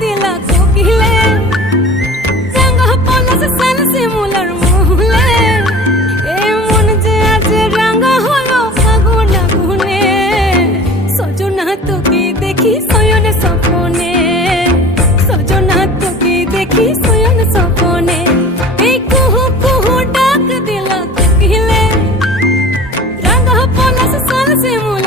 দিলা কোকিলে রাঙা পলাশ সাল শিমুলার মহুলে এমন যে আজ রাঙা হলো ফাগুন আগুনে সজনা তোকে দেখি শয়ন স্বপনে সজনা তোকে দেখি শয়ন স্বপনে এই কুহু কুহু ডাক দিলা কোকিলে রাঙা পলাশ সাল শিমুলার